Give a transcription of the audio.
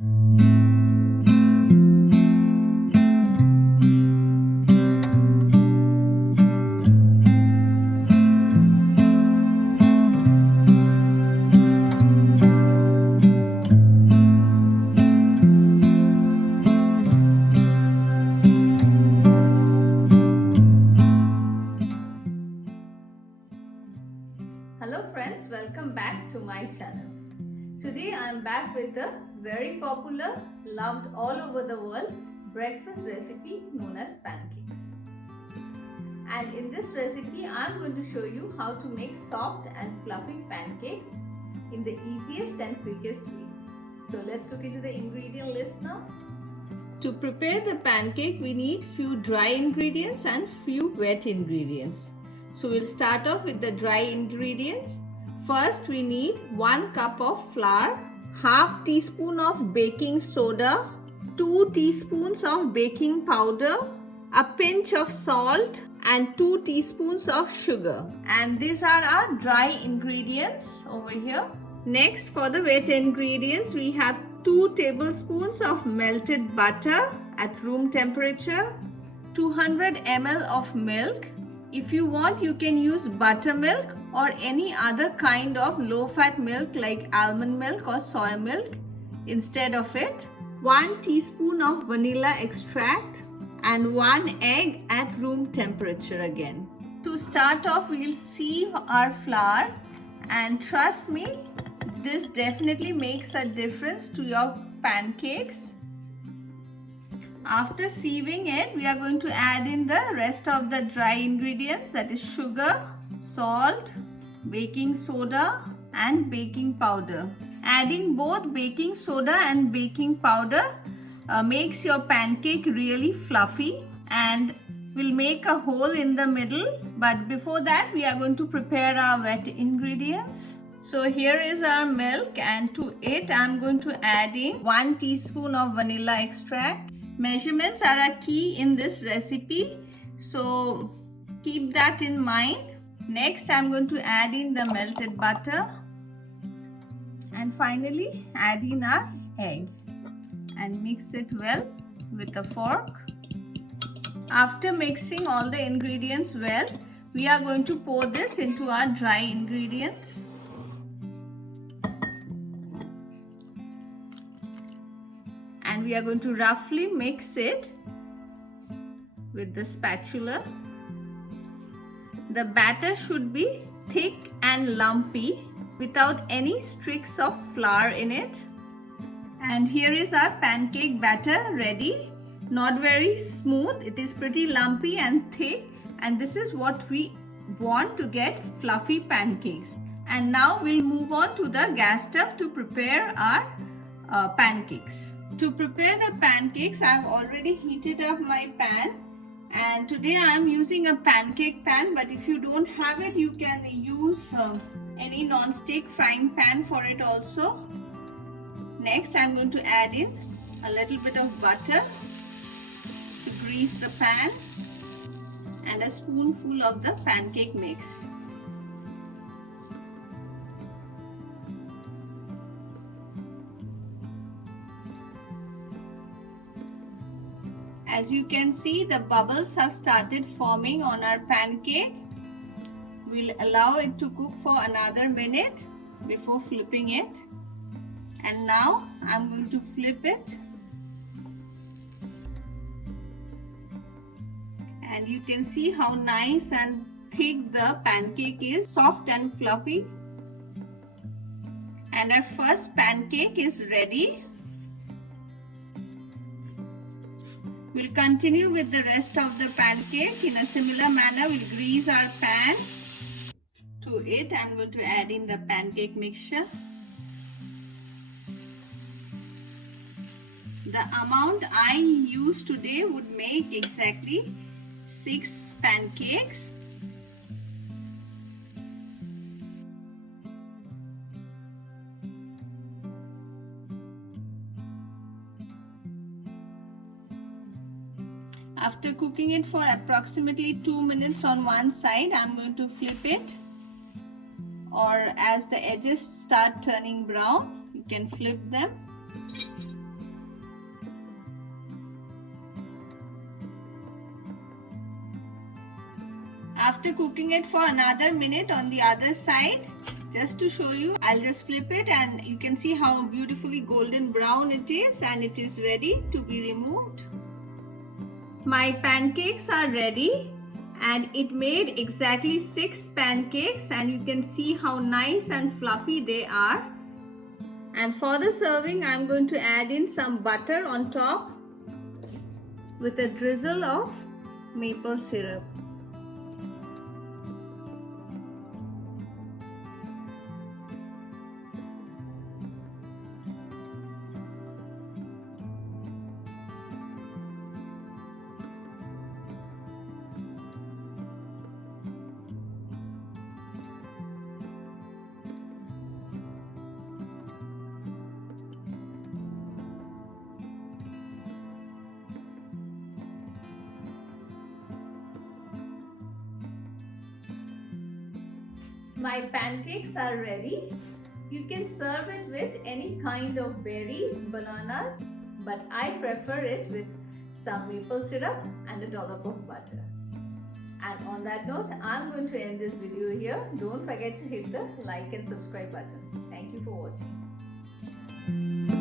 Hello friends, welcome back to my channel. Today I am back with a very popular, loved all over the world breakfast recipe known as pancakes. And in this recipe I am going to show you how to make soft and fluffy pancakes in the easiest and quickest way. So let's look into the ingredient list now. To prepare the pancake we need few dry ingredients and few wet ingredients. So we'll start off with the dry ingredients. First we need 1 cup of flour, half teaspoon of baking soda, 2 teaspoons of baking powder, a pinch of salt and 2 teaspoons of sugar. And these are our dry ingredients over here. Next, for the wet ingredients we have 2 tablespoons of melted butter at room temperature, 200 ml of milk. If you want, you can use buttermilk or any other kind of low-fat milk like almond milk or soy milk instead of it. 1 teaspoon of vanilla extract and 1 egg at room temperature again. To start off, we'll sieve our flour, and trust me, this definitely makes a difference to your pancakes. After sieving it, we are going to add in the rest of the dry ingredients, that is sugar, salt, baking soda and baking powder. Adding both baking soda and baking powder makes your pancake really fluffy and will make a hole in the middle. But before that, we are going to prepare our wet ingredients. So here is our milk, and to it I am going to add in 1 teaspoon of vanilla extract. Measurements are a key in this recipe, so keep that in mind. Next, I'm going to add in the melted butter, and finally add in our egg and mix it well with a fork. After mixing all the ingredients well, we are going to pour this into our dry ingredients. And we are going to roughly mix it with the spatula. The batter should be thick and lumpy without any streaks of flour in it. And here is our pancake batter ready. Not very smooth, it is pretty lumpy and thick, and this is what we want to get fluffy pancakes. And now we'll move on to the gas stove to prepare our pancakes. To prepare the pancakes, I have already heated up my pan, and today I am using a pancake pan, but if you don't have it, you can use any non-stick frying pan for it also. Next, I am going to add in a little bit of butter to grease the pan and a spoonful of the pancake mix. As you can see, the bubbles have started forming on our pancake. We'll allow it to cook for another minute before flipping it. And now I'm going to flip it. And you can see how nice and thick the pancake is, soft and fluffy. And our first pancake is ready. We'll continue with the rest of the pancake. In a similar manner, we'll grease our pan. To it, I'm going to add in the pancake mixture. The amount I use today would make exactly 6 pancakes. After cooking it for approximately 2 minutes on one side, I'm going to flip it, or as the edges start turning brown, you can flip them. After cooking it for another minute on the other side, just to show you, I'll just flip it and you can see how beautifully golden brown it is, and it is ready to be removed. My pancakes are ready, and it made exactly 6 pancakes, and you can see how nice and fluffy they are. And for the serving, I'm going to add in some butter on top with a drizzle of maple syrup. My pancakes are ready. You can serve it with any kind of berries, bananas, but I prefer it with some maple syrup and a dollop of butter. And on that note, I'm going to end this video here. Don't forget to hit the like and subscribe button. Thank you for watching.